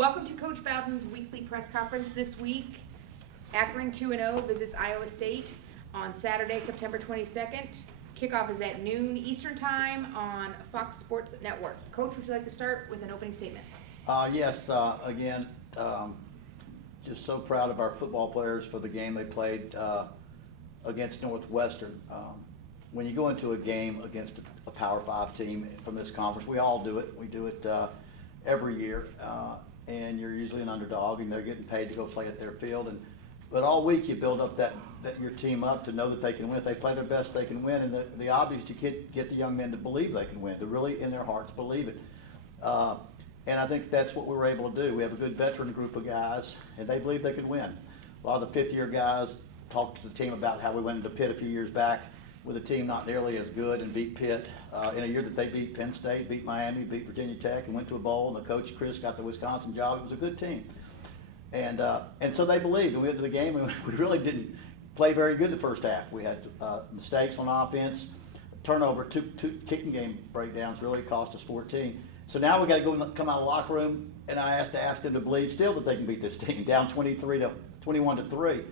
Welcome to Coach Bowden's weekly press conference this week. Akron 2-0 visits Iowa State on Saturday, September 22nd. Kickoff is at noon Eastern Time on Fox Sports Network. Coach, would you like to start with an opening statement? Yes, again, just so proud of our football players for the game they played against Northwestern. When you go into a game against a Power 5 team from this conference, we all do it. We do it every year, and you're usually an underdog, and they're getting paid to go play at their field. But all week you build up that your team up to know that they can win. If they play their best, they can win. And the obvious, you get the young men to believe they can win, to really in their hearts believe it. And I think that's what we were able to do. We have a good veteran group of guys, and they believe they can win. A lot of the fifth-year guys talked to the team about how we went into Pitt a few years back with a team not nearly as good and beat Pitt in a year that they beat Penn State, beat Miami, beat Virginia Tech, and went to a bowl. And the coach, Chris, got the Wisconsin job. It was a good team. And so they believed. And we went to the game, and we really didn't play very good the first half. We had mistakes on offense, turnover, two kicking game breakdowns really cost us 14. So now we got to go and come out of the locker room, and I asked them to believe still that they can beat this team, down 21-3.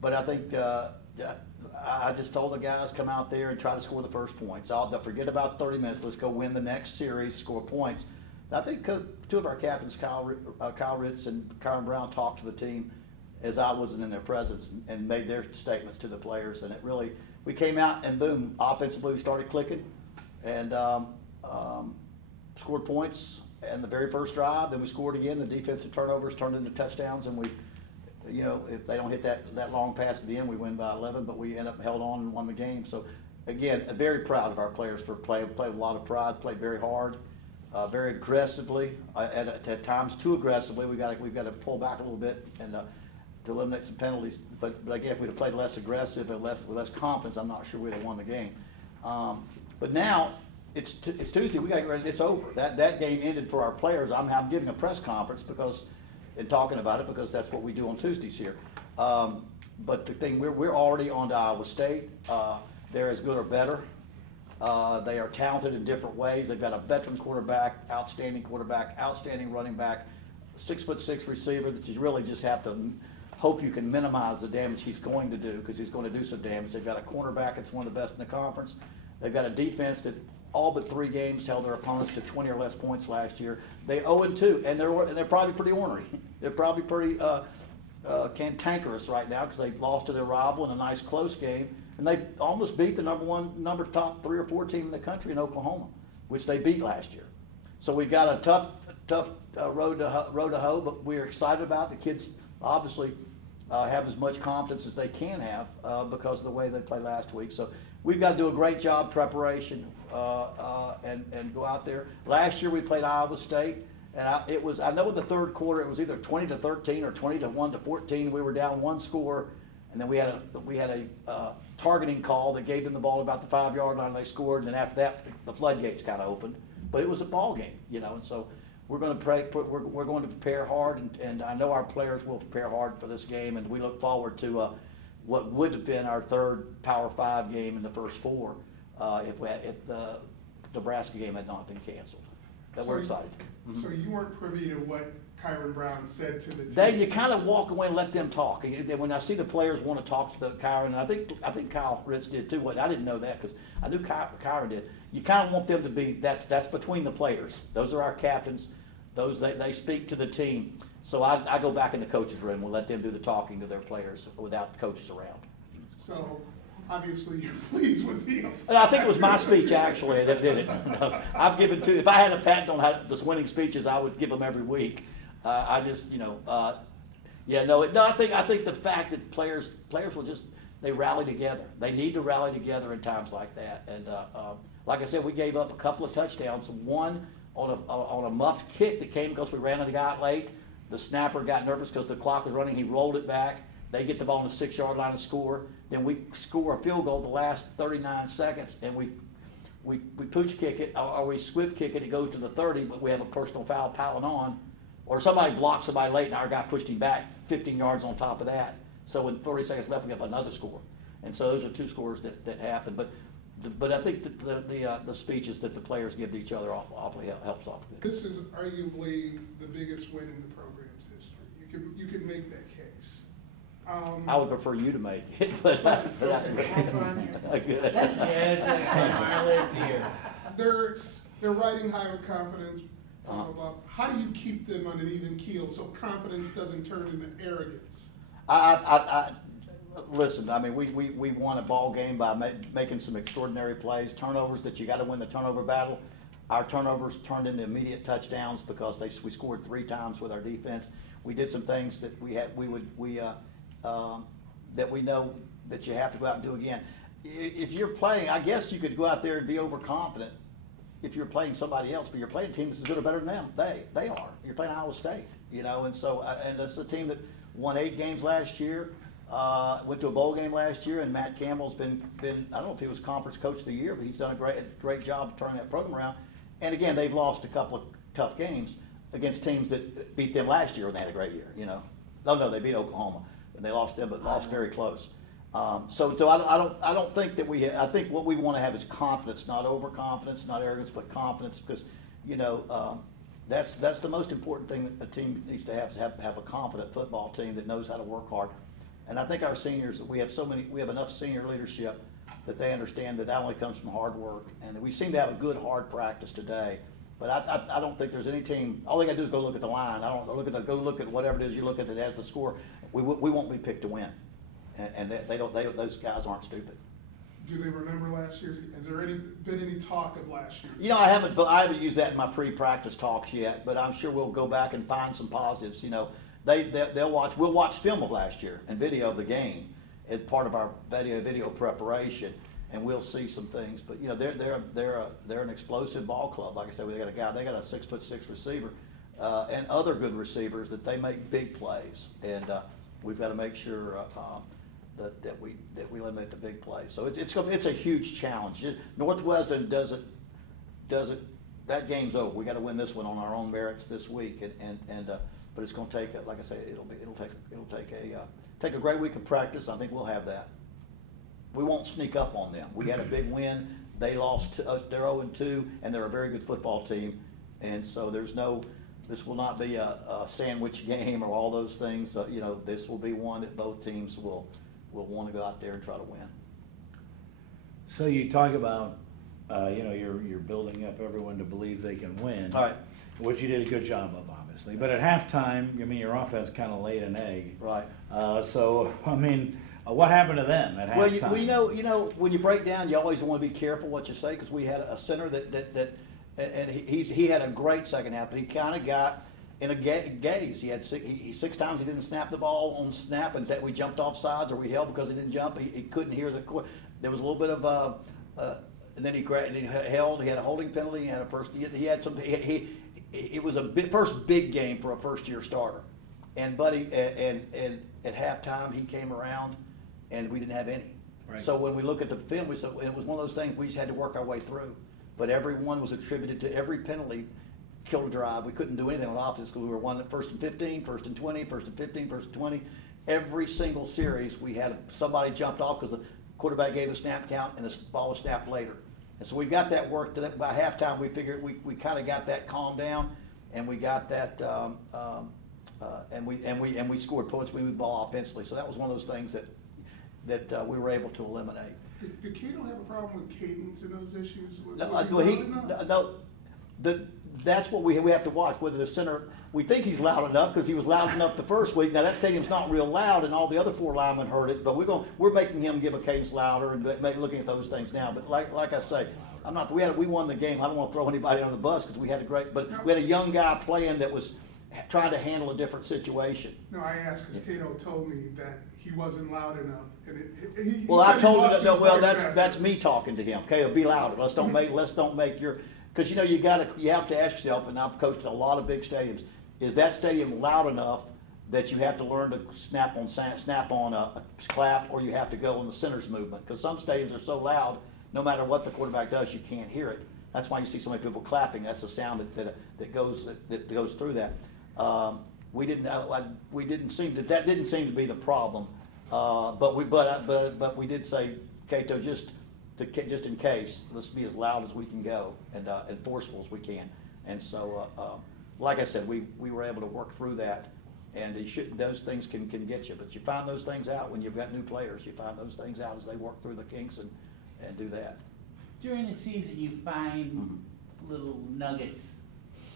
But I think I just told the guys, come out there and try to score the first points. They'll forget about 30 minutes. Let's go win the next series, score points. I think two of our captains, Kyle Ritz and Kyron Brown, talked to the team as I wasn't in their presence and made their statements to the players. And it really, we came out and boom, offensively we started clicking and scored points in the very first drive. Then we scored again. The defensive turnovers turned into touchdowns, and we, if they don't hit that long pass at the end, we win by 11. But we end up held on and won the game. So again, very proud of our players for played with a lot of pride, played very hard. Very aggressively, at times too aggressively. We've got to pull back a little bit and to eliminate some penalties. But again, if we'd have played less aggressive and with less confidence, I'm not sure we'd have won the game. But now it's Tuesday. We got to get ready. It's over. That game ended for our players. I'm giving a press conference and talking about it because that's what we do on Tuesdays here. But the thing, we're already on to Iowa State. They're as good or better. They are talented in different ways. They've got a veteran quarterback, outstanding running back, 6'6" receiver that you really just have to hope you can minimize the damage he's going to do because he's going to do some damage. They've got a cornerback that's one of the best in the conference. They've got a defense that all but 3 games held their opponents to 20 or less points last year. They 0-2, and they're probably pretty ornery. They're probably pretty cantankerous right now because they lost to their rival in a nice close game. And they almost beat the number top 3 or 4 team in the country in Oklahoma, which they beat last year. So we've got a tough road to hoe, but we're excited about it. The kids obviously have as much confidence as they can have because of the way they played last week. So we've got to do a great job preparation and go out there. Last year we played Iowa State, and I know in the third quarter it was either 20-13 or 21-14. We were down 1 score. And then we had a targeting call that gave them the ball about the 5-yard line, and they scored. And then after that, the floodgates kind of opened. But it was a ball game, And so we're going to prepare hard, and I know our players will prepare hard for this game. And we look forward to what would have been our third Power 5 game in the first 4 if the Nebraska game had not been canceled. We're excited. So you weren't privy to what Kyron Brown said to the team? You kind of walk away and let them talk. And when I see the players want to talk to Kyron, and I think Kyle Ritz did too. I didn't know that because I knew Kyron did. You kind of want them to be that's between the players. Those are our captains. Those they speak to the team. So I go back in the coaches' room and let them do the talking to their players without the coaches around. So obviously you're pleased with the. And I think it was my speech actually that did it. No, I've given 2. If I had a patent on how the winning speeches, I would give them every week. I just, I think the fact that players will they rally together. They need to rally together in times like that. And like I said, we gave up a couple of touchdowns. One on a muffed kick that came because we ran into the guy late. The snapper got nervous because the clock was running. He rolled it back. They get the ball on the 6-yard line and score. Then we score a field goal the last 39 seconds, and we pooch kick it or we squib kick it. It goes to the 30, but we have a personal foul piling on. Or somebody blocked somebody late and our guy pushed him back 15 yards on top of that. So with 30 seconds left, we have another score. And so those are 2 scores that happened. But but I think that the speeches that the players give to each other awfully helps off. This is arguably the biggest win in the program's history. You could make that case. I would prefer you to make it, but That's what I'm hearing. Good. I live here. They're riding high with confidence. Blah, blah, blah. How do you keep them on an even keel so confidence doesn't turn into arrogance? Listen, I mean, we won a ball game by making some extraordinary plays, turnovers that you got to win the turnover battle. Our turnovers turned into immediate touchdowns because we scored 3 times with our defense. We did some things that that we know that you have to go out and do again. If you're playing, I guess you could go out there and be overconfident if you're playing somebody else, but you're playing a team that's as good or better than them. They are. You're playing Iowa State, you know, and so and it's a team that won 8 games last year. Went to a bowl game last year, and Matt Campbell's been I don't know if he was conference coach of the year, but he's done a great job turning that program around. And again, they've lost a couple of tough games against teams that beat them last year when they had a great year. You know, no, they beat Oklahoma, and they lost them, but lost very close. So I don't think that I think what we want to have is confidence, not overconfidence, not arrogance, but confidence, because you know that's the most important thing that a team needs to have is have a confident football team that knows how to work hard. And I think our seniors, we have enough senior leadership that they understand that only comes from hard work. And we seem to have a good hard practice today. But I don't think there's any team. All they got to do is go look at the line. Go look at whatever it is you look at that has the score. We won't be picked to win. And those guys aren't stupid. Do they remember last year? Has there been any talk of last year? You know, I haven't used that in my pre-practice talks yet. But I'm sure we'll go back and find some positives. You know. We'll watch film of last year and video of the game as part of our video preparation, and we'll see some things. But you know, they're an explosive ball club. Like I said, they got a 6'6" receiver, and other good receivers that they make big plays, and we've got to make sure that we limit the big plays. So it's a huge challenge. Northwestern doesn't. That game's over. We got to win this one on our own merits this week, but it's going to take, like I say, it'll take a great week of practice. I think we'll have that. We won't sneak up on them. We had a big win. They lost. They're 0-2, and they're a very good football team. And so this will not be a sandwich game or all those things. You know, this will be one that both teams will want to go out there and try to win. So you talk about, you're building up everyone to believe they can win. All right. Which you did a good job of, obviously. But at halftime, I mean, your offense kind of laid an egg. Right. So, I mean, what happened to them at halftime? Well, you know, when you break down, you always want to be careful what you say, because we had a center and he had a great second half, but he kind of got in a gaze. He had 6 times he didn't snap the ball on snap, and that we jumped off sides or we held because he didn't jump. He couldn't hear the. There was a little bit of and then he held. He had a holding penalty. He had a first. He had some. It was first big game for a first-year starter, and at halftime he came around, and we didn't have any. Right. So when we look at the film, it was one of those things we just had to work our way through. But every one was attributed to every penalty killed a drive. We couldn't do anything on offense because we were one at 1st and 15, 1st and 20, 1st and 15, 1st and 20. Every single series we had somebody jumped off because the quarterback gave the snap count and the ball was snapped later. And so we got that worked. By halftime, we figured we kind of got that calmed down, and we got that, and we scored points. We moved the ball offensively. So that was one of those things that we were able to eliminate. Did Cato have a problem with cadence in those issues? That's what we have to watch. Whether the center, we think he's loud enough because he was loud enough the first week. Now that stadium's not real loud, and all the other 4 linemen heard it. But we're making him give a cadence louder and looking at those things now. But like I say, we won the game. I don't want to throw anybody on the bus because we had a young guy playing that was trying to handle a different situation. No, I asked because Cato told me that he wasn't loud enough. And I told him no. Well, that's me talking to him. Okay, be louder. Let's don't make your. Because you have to ask yourself, and I've coached in a lot of big stadiums, is that stadium loud enough that you have to learn to snap on a clap, or you have to go on the center's movement? Because some stadiums are so loud, no matter what the quarterback does, you can't hear it. That's why you see so many people clapping. That's a sound that goes through that. That didn't seem to be the problem. But we did say, Cato, just just in case, let's be as loud as we can go and forceful as we can. And so, like I said, we were able to work through that. And those things can get you, but you find those things out when you've got new players. You find those things out as they work through the kinks and do that. During the season, you find little nuggets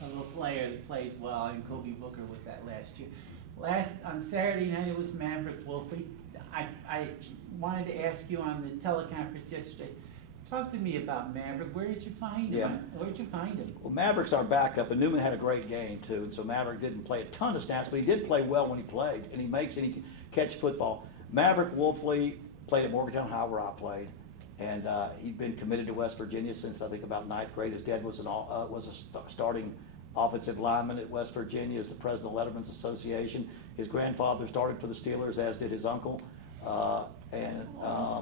of a player that plays well, and Kobe Booker was that last year. On Saturday night, it was Maverick Wolfley. I wanted to ask you on the teleconference yesterday, talk to me about Maverick. Where did you find him? Yeah. Where did you find him? Well, Maverick's our backup, and Newman had a great game too. And so Maverick didn't play a ton of snaps, but he did play well when he played, and he can catch football. Maverick Wolfley played at Morgantown High where I played, and he'd been committed to West Virginia since I think about 9th grade. His dad was a starting offensive lineman at West Virginia as the president of Letterman's Association. His grandfather started for the Steelers, as did his uncle.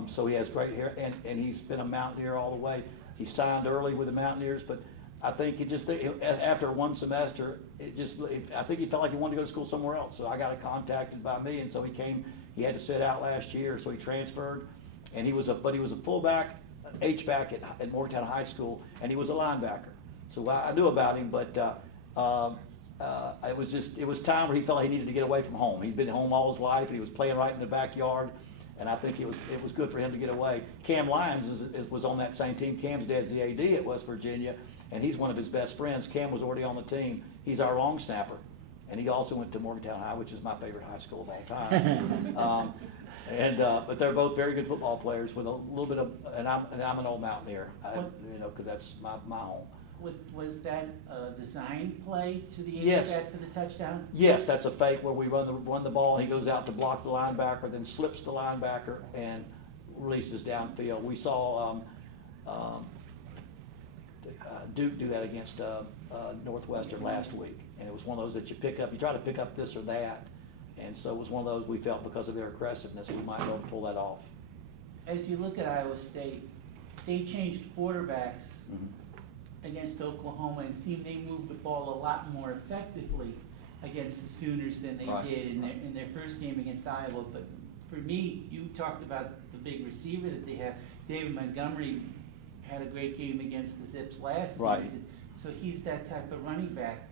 So he has great hair, and he's been a Mountaineer all the way. He signed early with the Mountaineers, but I think after one semester, I think he felt like he wanted to go to school somewhere else. So I got contacted by me, and so he came. He had to sit out last year, so he transferred, and he was a fullback, H-back at Morgantown High School, and he was a linebacker. So I knew about him, but it was time where he felt like he needed to get away from home. He'd been home all his life, and he was playing right in the backyard. And I think it was good for him to get away. Cam Lyons was on that same team. Cam's dad's the AD at West Virginia, and he's one of his best friends. Cam was already on the team. He's our long snapper, and he also went to Morgantown High, which is my favorite high school of all time. But they're both very good football players with a little bit of. And I'm an old Mountaineer, because that's my home. Was that a design play to the Yes. inside for the touchdown? Yes, that's a fake where we run the ball, and he goes out to block the linebacker, then slips the linebacker and releases downfield. We saw Duke do that against Northwestern last week, and it was one of those that you pick up. You try to pick up this or that, and so it was one of those we felt because of their aggressiveness we might be able to pull that off. As you look at Iowa State, they changed quarterbacks against Oklahoma, and seemed they moved the ball a lot more effectively against the Sooners than they did in their first game against Iowa. But for me, you talked about the big receiver that they have. David Montgomery had a great game against the Zips last season. So he's that type of running back.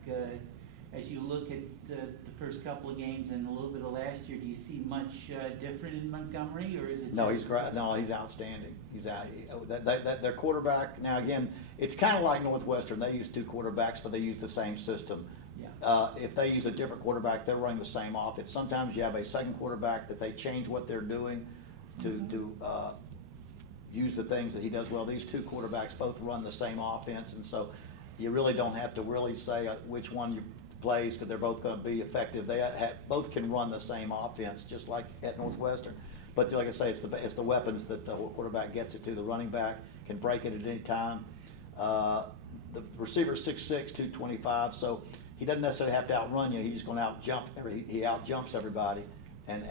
As you look at the first couple of games and a little bit of last year, do you see much different in Montgomery, or is it? No, he's great. No, he's outstanding. He's out. Their quarterback. Now again, it's kind of like Northwestern. They use two quarterbacks, but they use the same system. Yeah. If they use a different quarterback, they're running the same offense. Sometimes you have a second quarterback that they change what they're doing to use the things that he does well. These two quarterbacks both run the same offense, and so you really don't have to really say which one you plays, because they're both going to be effective. They both can run the same offense, just like at Northwestern. But like I say, it's the weapons that the quarterback gets it to. The running back can break it at any time. The receiver's 6'6", 225, so he doesn't necessarily have to outrun you. He's just going to outjump. He outjumps everybody, and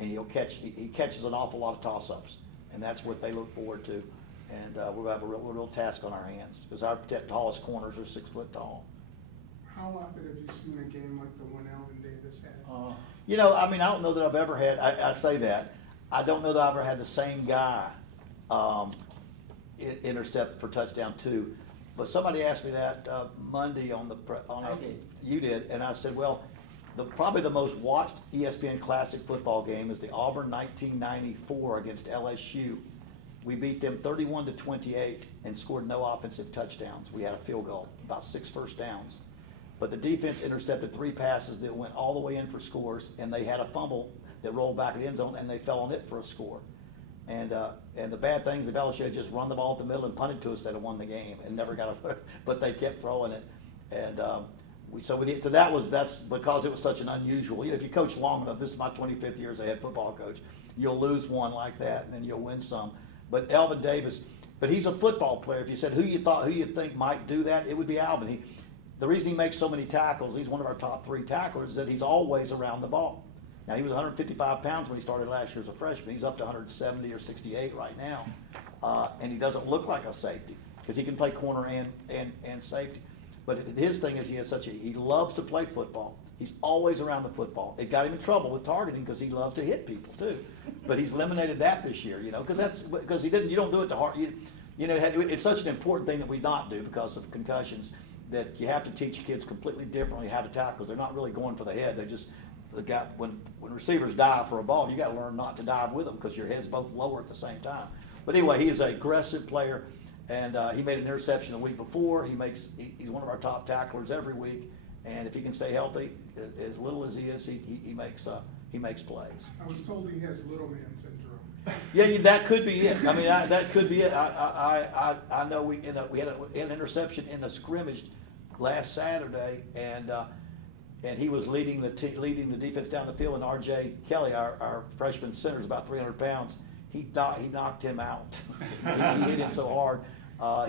he'll catch. He catches an awful lot of toss-ups, and that's what they look forward to. And we'll have a real task on our hands, because our tallest corners are 6 foot tall. How often have you seen a game like the one Alvin Davis had? I don't know that I've ever had, I say that, I don't know that I've ever had the same guy intercept for touchdown 2. But somebody asked me that Monday you did, and I said, well, probably the most watched ESPN Classic football game is the Auburn 1994 against LSU. We beat them 31-28 and scored no offensive touchdowns. We had a field goal, about 6 first downs. But the defense intercepted 3 passes that went all the way in for scores, and they had a fumble that rolled back in the end zone, and they fell on it for a score. And the bad things, the LSU had just run the ball at the middle and punted to us, that had won the game and never got a. But they kept throwing it, and that's because it was such an unusual. If you coach long enough, this is my 25th year as a head football coach. You'll lose one like that, and then you'll win some. But Alvin Davis, but he's a football player. If you said who you think might do that, it would be Alvin. The reason he makes so many tackles, he's one of our top 3 tacklers, is that he's always around the ball. Now, he was 155 pounds when he started last year as a freshman. He's up to 170 or 68 right now, and he doesn't look like a safety because he can play corner and safety. But his thing is he loves to play football. He's always around the football. It got him in trouble with targeting because he loves to hit people too. but he's eliminated that this year, you know, because you don't do it to heart. It's such an important thing that we not do because of concussions, that you have to teach kids completely differently how to tackle, because they're not really going for the head. When receivers dive for a ball, you got to learn not to dive with them because your head's both lower at the same time. But anyway, he is an aggressive player, and he made an interception the week before. He's one of our top tacklers every week, and if he can stay healthy, as little as he is, he makes plays. I was told he has little man syndrome. Yeah, that could be it. I mean, that could be it. I know we had an interception in a scrimmage last Saturday, and he was leading the defense down the field. And R.J. Kelly, our freshman center, is about 300 pounds. He knocked him out. he hit him so hard.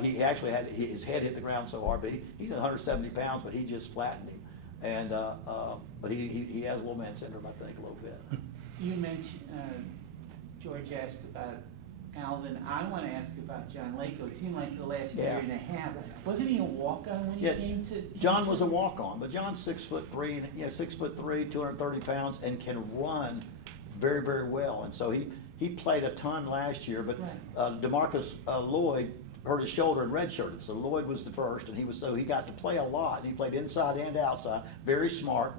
He actually had his head hit the ground so hard, but he's 170 pounds, but he just flattened him. And but he has little man syndrome, I think, a little bit. You mentioned, George asked about Alvin. I want to ask about John Lako. It seemed like for the last year and a half. Wasn't he a walk-on when he came to? John was a walk-on, but John's 6'3", 6'3", 230 pounds, and can run very, very well. And so he played a ton last year, but DeMarcus Lloyd hurt his shoulder and redshirted. So Lloyd was the first, and he got to play a lot. He played inside and outside. Very smart.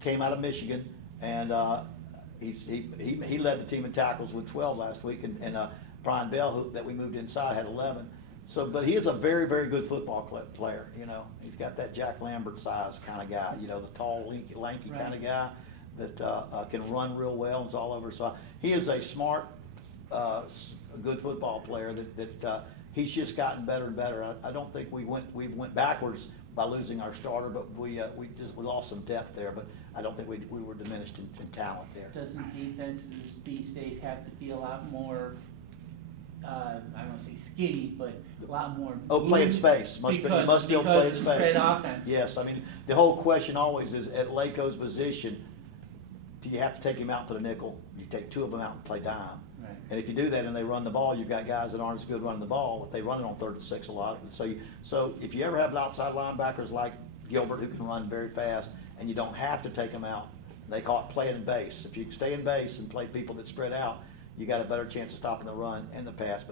Came out of Michigan, and he led the team in tackles with 12 last week, and Brian Bell, that we moved inside, had 11. So, but he is a very, very good football player. You know, he's got that Jack Lambert size kind of guy. You know, the tall, lanky kind of guy that can run real well and is all over. So he is a smart, good football player that he's just gotten better and better. I don't think we went backwards by losing our starter, but we lost some depth there. But I don't think we were diminished in talent there. Doesn't defenses these days have to be a lot more, I don't want to say skinny, but a lot more. Play in space. Must be able to play in space. Spread offense. Yes, I mean the whole question always is at Lako's position, do you have to take him out and put a nickel? You take two of them out and play dime. Right. And if you do that and they run the ball, you've got guys that aren't as good running the ball, but they run it on 3rd and 6 a lot. So if you ever have outside linebackers like Gilbert who can run very fast, and you don't have to take them out, they call it playing in base. If you stay in base and play people that spread out, you got a better chance of stopping the run and the pass.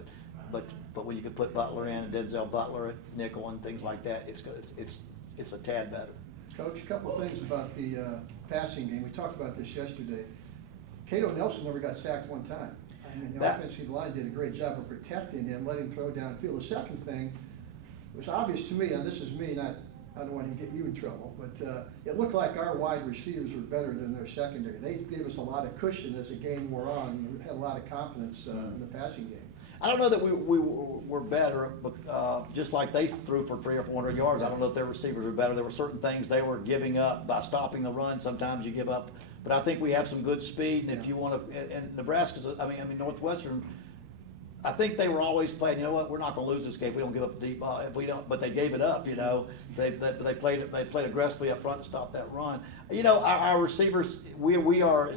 But when you can put Butler in and Denzel Butler at nickel and things like that, it's a tad better. Coach, a couple of things about the passing game. We talked about this yesterday. Cato Nelson never got sacked one time. I mean, the offensive line did a great job of protecting him, letting him throw downfield. The second thing was obvious to me, and this is me, I don't want to get you in trouble, but it looked like our wide receivers were better than their secondary. They gave us a lot of cushion as the game wore on, and we had a lot of confidence in the passing game. I don't know that we were better, just like they threw for 300 or 400 yards. I don't know if their receivers were better. There were certain things they were giving up by stopping the run. Sometimes you give up. But I think we have some good speed, and if you want to, and Nebraska's, I mean Northwestern, I think they were always playing. You know what? We're not going to lose this game if we don't give up the deep ball. If we don't, but they gave it up. You know, they played aggressively up front to stop that run. You know, our receivers, we are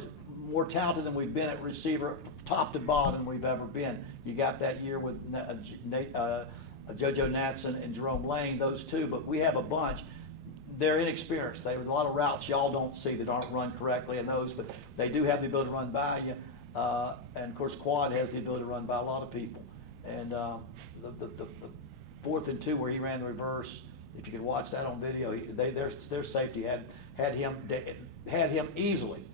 more talented than we've been at receiver, top to bottom, we've ever been. You got that year with JoJo Natson and Jerome Lane, those two, but we have a bunch. They're inexperienced. There's a lot of routes y'all don't see that aren't run correctly in those, but they do have the ability to run by you. And of course, Quad has the ability to run by a lot of people. And the 4th and 2 where he ran the reverse, if you could watch that on video, their safety had him easily.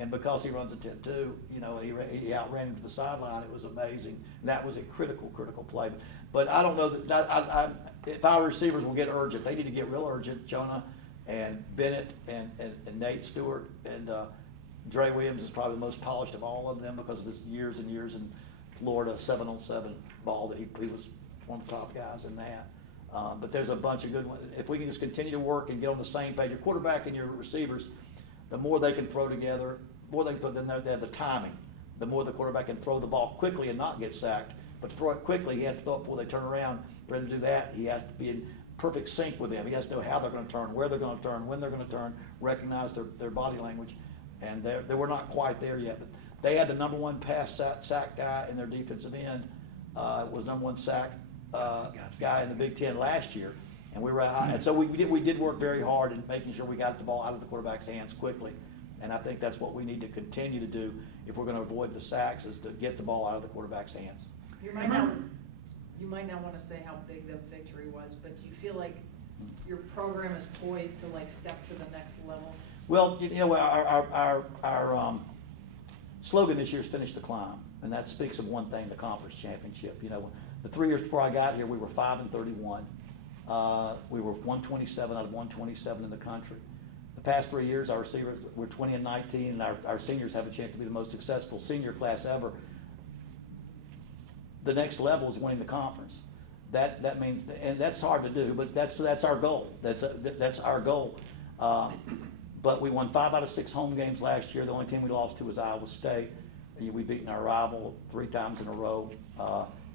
And because he runs a 10-2, you know, he outran him to the sideline. It was amazing. And that was a critical play. But I don't know that if our receivers will get urgent, they need to get real urgent. Jonah and Bennett and Nate Stewart and Dre Williams is probably the most polished of all of them because of his years and years in Florida 7-on-7 ball that he was one of the top guys in that. But there's a bunch of good ones. If we can just continue to work and get on the same page, your quarterback and your receivers, the more they can throw together, then they have the timing. The more the quarterback can throw the ball quickly and not get sacked. But to throw it quickly, he has to throw it before they turn around. For him to do that, he has to be in perfect sync with them. He has to know how they're going to turn, where they're going to turn, when they're going to turn, recognize their body language. And they were not quite there yet. But they had the #1 pass sack guy in their defensive end. Was #1 sack guy in the Big Ten last year. And we were and so we did work very hard in making sure we got the ball out of the quarterback's hands quickly. And I think that's what we need to continue to do if we're going to avoid the sacks, is to get the ball out of the quarterback's hands. You might not want to say how big the victory was, but do you feel like your program is poised to like step to the next level? Well, you know, our slogan this year is "Finish the Climb," and that speaks of one thing: the conference championship. You know, the 3 years before I got here, we were 5-31. We were 127 out of 127 in the country. The past 3 years, our receivers were 20-19, and our seniors have a chance to be the most successful senior class ever. The next level is winning the conference. That means, and that's hard to do, but that's our goal. That's our goal. But we won 5 out of 6 home games last year. The only team we lost to was Iowa State. We've beaten our rival 3 times in a row.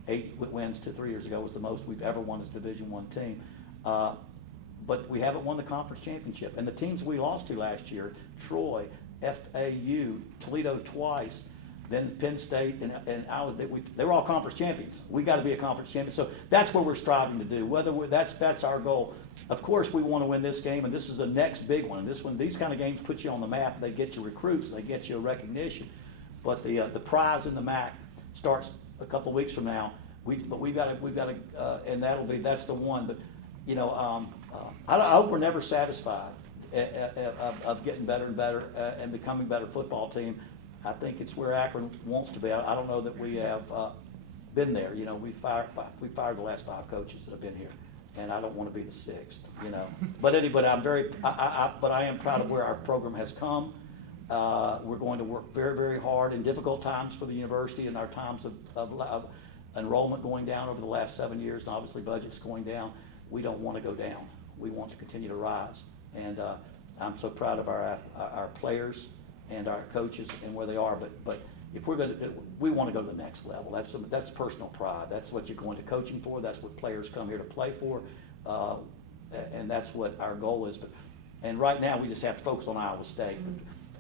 8 wins 3 years ago was the most we've ever won as a Division I team. But we haven't won the conference championship. And the teams we lost to last year, Troy, FAU, Toledo twice, then Penn State, and Iowa, they were all conference champions. We got to be a conference champion. So that's what we're striving to do. That's our goal. Of course, we want to win this game, and this is the next big one. These kind of games put you on the map. They get you recruits. They get you recognition. But the prize in the MAC starts a couple of we'ks from now. But we've got to, and that's the one. But you know, I hope we're never satisfied of getting better and better and becoming a better football team. I think it's where Akron wants to be. I don't know that we have been there. You know, we fired the last 5 coaches that have been here, and I don't want to be the 6th. You know, but I am proud of where our program has come. We're going to work very, very hard in difficult times for the university, and our times of enrollment going down over the last 7 years, and obviously budgets going down. We don't want to go down. We want to continue to rise, and I'm so proud of our players and our coaches and where they are. But if we're going to, we want to go to the next level. That's personal pride. That's what you're going to coaching for. That's what players come here to play for, and that's what our goal is. And right now we just have to focus on Iowa State.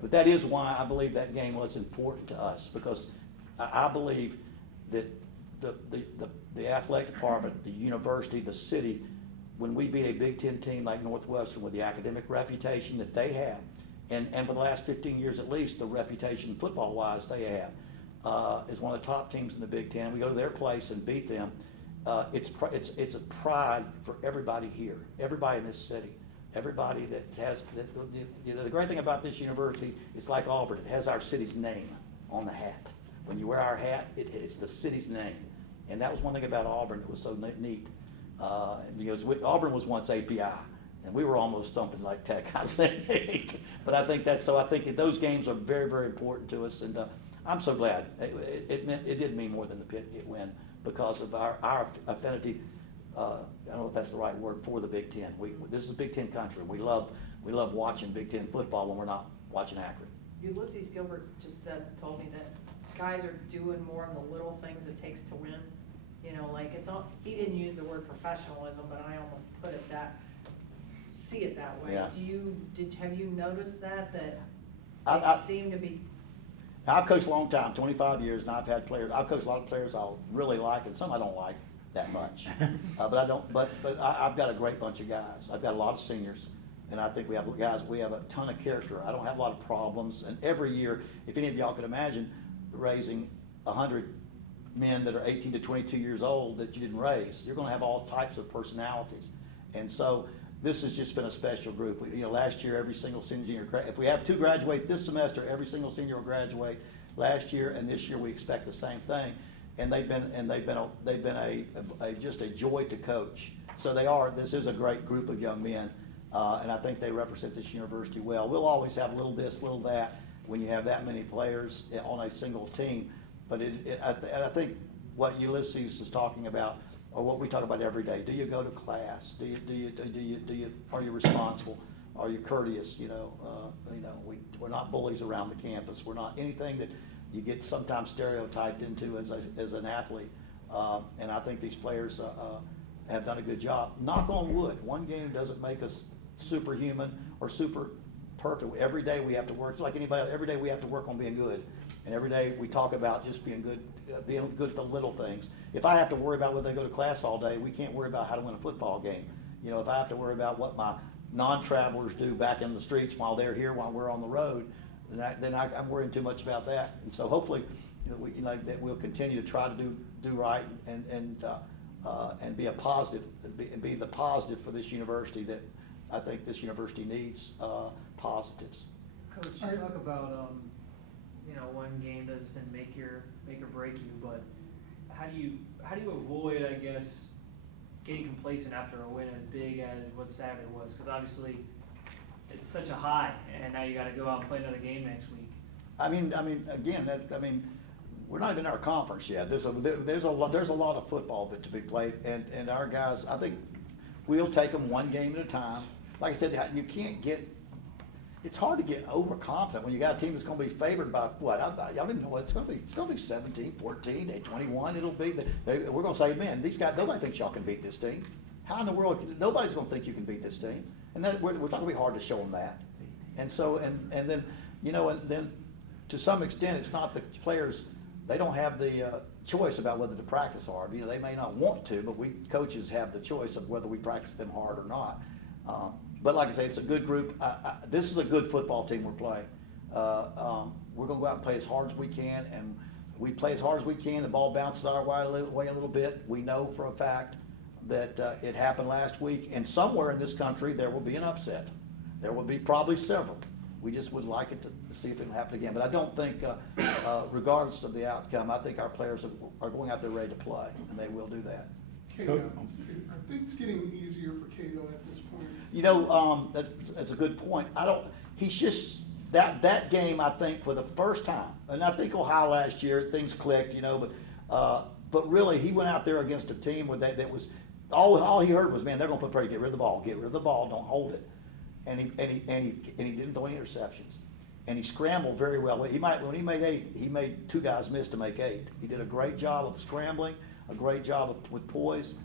But that is why I believe that game was important to us, because I believe that the athletic department, the university, the city, when we beat a Big Ten team like Northwestern with the academic reputation that they have, and for the last 15 years at least, the reputation football-wise they have, is one of the top teams in the Big Ten. We go to their place and beat them. It's a pride for everybody here, everybody in this city, everybody that has. The great thing about this university, it's like Auburn. It has our city's name on the hat. When you wear our hat, it's the city's name, and that was one thing about Auburn that was so neat. Because Auburn was once API, and we were almost something like Tech, I think. But I think those games are very, very important to us, and I'm so glad. It did mean more than the Pitt win, because of our affinity. I don't know if that's the right word for the Big Ten. This is a Big Ten country. We love watching Big Ten football when we're not watching Akron. Ulysses Gilbert just told me that guys are doing more of the little things it takes to win. You know, like he didn't use the word professionalism, but I almost see it that way. Yeah. Have you noticed that I seem to be? I've coached a long time, 25 years, and I've coached a lot of players I really like, and some I don't like that much. But I've got a great bunch of guys. I've got a lot of seniors, and I think we have a ton of character. I don't have a lot of problems, and every year, if any of y'all could imagine raising 100 men that are 18 to 22 years old that you didn't raise, you're going to have all types of personalities. And so this has just been a special group. Last year, every single senior, if we have 2 graduate this semester, every single senior will graduate. Last year and this year, we expect the same thing. And they've been just a joy to coach. So this is a great group of young men, and I think they represent this university well. We'll always have little this, little that when you have that many players on a single team. But I think what Ulysses is talking about, or what we talk about every day: do you go to class? Are you responsible? Are you courteous? We're not bullies around the campus. We're not anything that you get sometimes stereotyped into as an athlete. And I think these players have done a good job. Knock on wood. One game doesn't make us superhuman or super perfect. Every day we have to work, like anybody else, every day we have to work on being good. And every day we talk about just being good at the little things. If I have to worry about whether they go to class all day, we can't worry about how to win a football game. If I have to worry about what my non-travelers do back in the streets while they're here, while we're on the road, then I'm worrying too much about that. And so hopefully, that we'll continue to try to do right and be a positive, and be the positive for this university that I think this university needs positives. Coach, you talk about one game doesn't make or break you, but how do you avoid, I guess, getting complacent after a win as big as what Saturday was? Because obviously it's such a high, and now you got to go out and play another game next week. Again, we're not even in our conference yet. There's a lot of football to be played, and our guys, I think we'll take them one game at a time. Like I said, you can't get. It's hard to get overconfident when you got a team that's going to be favored by what? I don't even know what it's going to be. It's going to be 17, 14, 21. It'll be. We're going to say, man, these guys. Nobody thinks y'all can beat this team. How in the world? Nobody's going to think you can beat this team. And we're not going to be hard to show them that. And so, and then, and then, to some extent, it's not the players. They don't have the choice about whether to practice hard. They may not want to, but we coaches have the choice of whether we practice them hard or not. But like I say, it's a good group. This is a good football team we're playing. We're going to go out and play as hard as we can, and we play as hard as we can. The ball bounces our way a little bit. We know for a fact that it happened last week, and somewhere in this country there will be an upset. There will be probably several. We just would like it to see if it will happen again. But I don't think, regardless of the outcome, I think our players are going out there ready to play, and they will do that. Cato, I think it's getting easier for Cato at this point. That's a good point. He's just, that game, I think, for the first time, and I think Ohio last year, things clicked, but really, he went out there against a team that was, all he heard was, man, they're going to put pressure, get rid of the ball, don't hold it. And he didn't throw any interceptions. And he scrambled very well. When he made 8, he made 2 guys miss to make 8. He did a great job of scrambling, a great job with poise,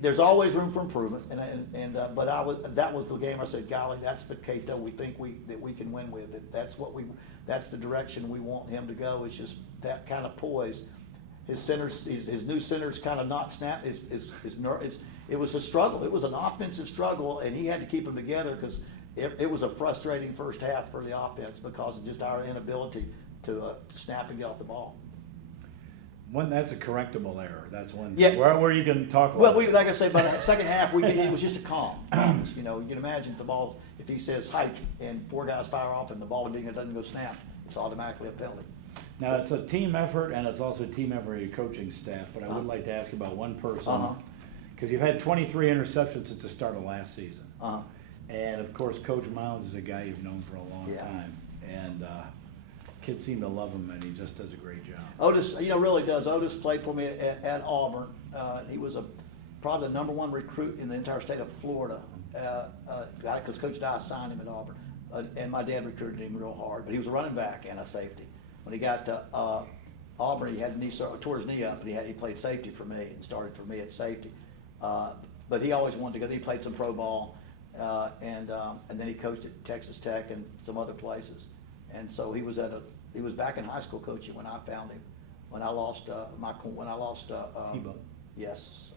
there's always room for improvement. But that was the game I said, golly, that's the Cato we think that we can win with. That's the direction we want him to go. It's just that kind of poise. His new centers kind of not snap. It was a struggle. It was an offensive struggle, and he had to keep them together because it was a frustrating first half for the offense because of just our inability to snap and get off the ball. That's a correctable error. That's one. Yeah. Where you can talk. Well, like I say, by the second half, it was just a calm. You can imagine if he says hike and 4 guys fire off and the ball doesn't go snap, it's automatically a penalty. Now, it's a team effort, and it's also a team effort of your coaching staff, but I would like to ask about one person, because you've had 23 interceptions at the start of last season. And, of course, Coach Mounds is a guy you've known for a long time, and kids seem to love him, and he just does a great job. Otis, really does. Otis played for me at Auburn. He was probably the #1 recruit in the entire state of Florida, because Coach Dye signed him at Auburn. And my dad recruited him real hard, but he was a running back and a safety. When he got to Auburn, he had tore his knee up, and he played safety for me and started for me at safety. But he always wanted to go. He played some pro ball, and then he coached at Texas Tech and some other places. And so he was back in high school coaching when I found him. When I lost Tebow. Yes.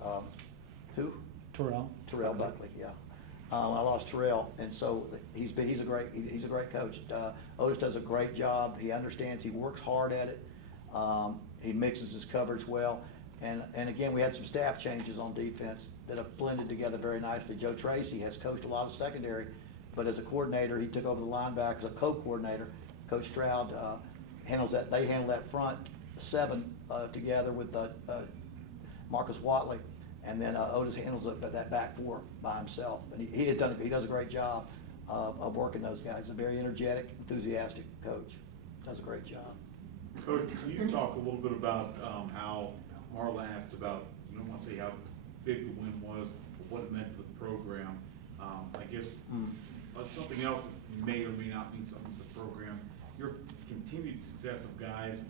Who? Terrell Buckley. Yeah. I lost Terrell, and so he's a great coach. Otis does a great job. He understands. He works hard at it. He mixes his coverage well, and again, we had some staff changes on defense that have blended together very nicely. Joe Tracy has coached a lot of secondary, but as a coordinator, he took over the linebackers. A co-coordinator, Coach Stroud handles that. They handle that front 7 together with Marcus Watley. And then Otis handles that back 4 by himself, and he does a great job of working those guys. He's a very energetic, enthusiastic coach. Does a great job. Coach, can you talk a little bit about how Marla asked about, you don't want to say how big the win was, but what it meant to the program. I guess something else that may or may not mean something to the program. Your continued success of guys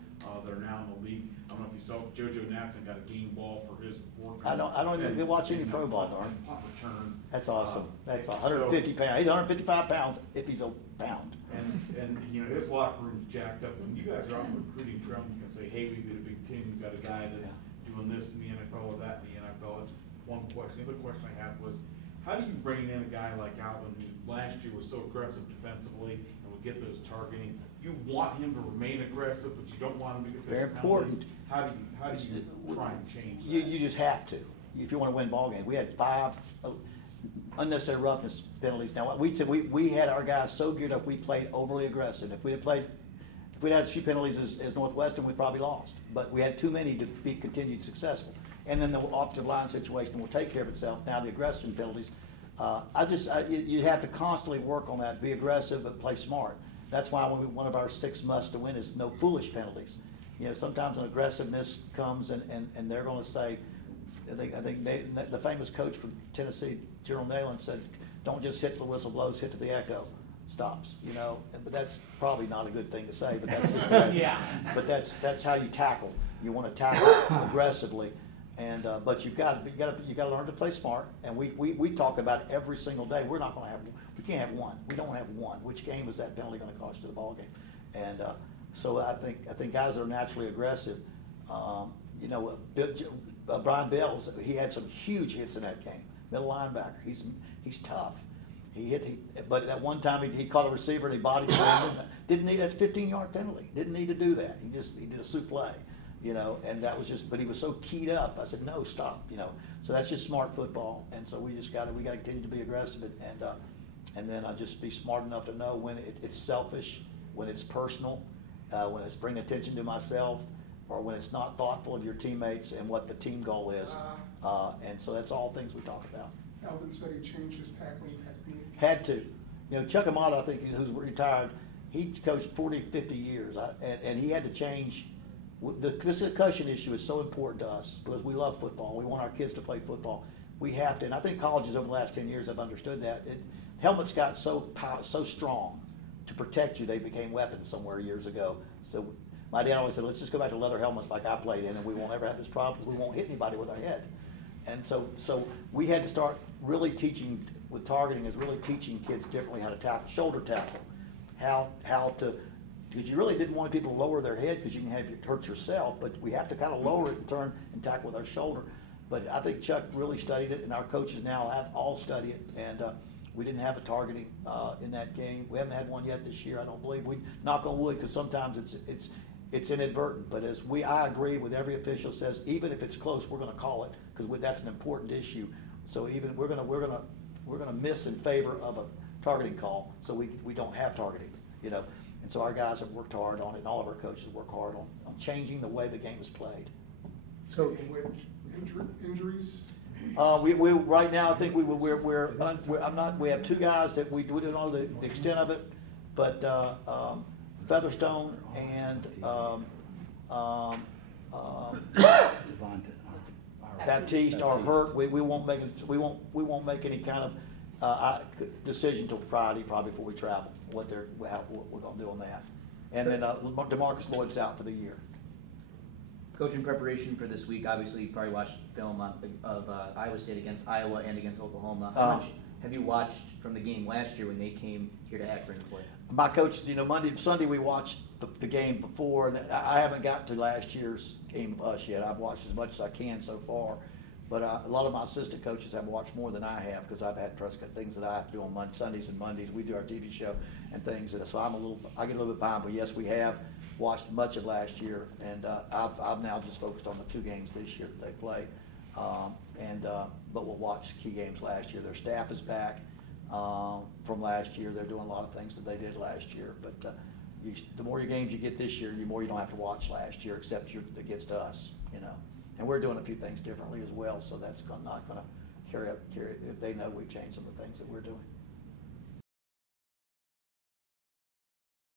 that are now in the league. I don't know if you saw JoJo Natson got a game ball for his work. I don't even watch any pro ball, darn. Punt return. That's awesome. That's 150 pounds. He's 155 pounds if he's a pound. And his locker room's jacked up. When you guys are out recruiting trail, you can say, hey, we beat a big team. We've got a guy that's doing this in the NFL or that in the NFL. It's one question. The other question I had was, How do you bring in a guy like Alvin, who last year was so aggressive defensively and would get those targeting? You want him to remain aggressive, but you don't want him to get those Very important. penalties. How do you try and change that? You just have to, if you want to win ball games. We had 5 unnecessary roughness penalties. Now, we had our guys so geared up, we played overly aggressive. If we'd had as few penalties as Northwestern, we probably lost. But we had too many to be continued successful. And then the offensive line situation will take care of itself. Now the aggression penalties, you have to constantly work on that. Be aggressive, but play smart. That's why one of our 6 musts to win is no foolish penalties. You know, sometimes an aggressiveness comes and they're going to say, I think the famous coach from Tennessee, General Neyland, said, "Don't just hit till the whistle blows, hit to the echo stops." You know, but that's probably not a good thing to say. But that's just Yeah. But that's how you tackle. You want to tackle aggressively, and but you got to learn to play smart. And we talk about it every single day. We can't have one. We don't have one. Which game is that penalty going to cost you the ball game? And so I think guys that are naturally aggressive, you know, Brian Bells, he had some huge hits in that game. Middle linebacker, he's tough. But at one time he caught a receiver and he bodied him. That's a 15-yard penalty. Didn't need to do that. He did a souffle, you know, and that was just. But he was so keyed up. I said, no, stop, you know. So that's just smart football, and so we got to continue to be aggressive, and then I just be smart enough to know when it's selfish, when it's personal, when it's bringing attention to myself, or when it's not thoughtful of your teammates and what the team goal is. And so that's all things we talk about. Alvin said he changed his tackling technique. Had to. You know, Chuck Amato, I think, who's retired, he coached 40, 50 years, and he had to change. This concussion issue is so important to us because we love football. We want our kids to play football. We have to, and I think colleges over the last 10 years have understood that. Helmets got so strong to protect you, they became weapons somewhere years ago. So my dad always said, let's just go back to leather helmets like I played in, and we won't ever have this problem because we won't hit anybody with our head. And so we had to start really teaching, with targeting, is really teaching kids differently how to tackle, shoulder tackle, how to, because you really didn't want people to lower their head because you can hurt yourself, but we have to kind of lower it and turn and tackle with our shoulder. But I think Chuck really studied it, and our coaches now have all studied it, and we didn't have a targeting in that game. We haven't had one yet this year, I don't believe. We knock on wood, because sometimes it's inadvertent. But I agree with every official says, even if it's close, we're going to call it because that's an important issue. So even we're going to miss in favor of a targeting call, so we don't have targeting, you know. And so our guys have worked hard on it, and all of our coaches work hard on changing the way the game is played. So injuries. We right now I think we have 2 guys that we don't know the extent of it, but Featherstone and Baptiste are hurt. We won't make any kind of decision until Friday, probably before we travel. What we're going to do on that, and then DeMarcus Lloyd's out for the year. Coach, in preparation for this week, obviously you probably watched film of Iowa State against Iowa and against Oklahoma. How much have you watched from the game last year when they came here to Akron to play? My coach, you know, Monday and Sunday we watched the game before, and I haven't got to last year's game of us yet. I've watched as much as I can so far, but a lot of my assistant coaches have watched more than I have because I've had things that I have to do on Sundays and Mondays. We do our TV show and things, and so I get a little bit behind. But yes, we have watched much of last year, and I've now just focused on the 2 games this year that they played. But we'll watch key games last year. Their staff is back from last year. They're doing a lot of things that they did last year. But the more your games you get this year, the more you don't have to watch last year, except against us, you know. And we're doing a few things differently as well, so that's not going to carry. They know we've changed some of the things that we're doing.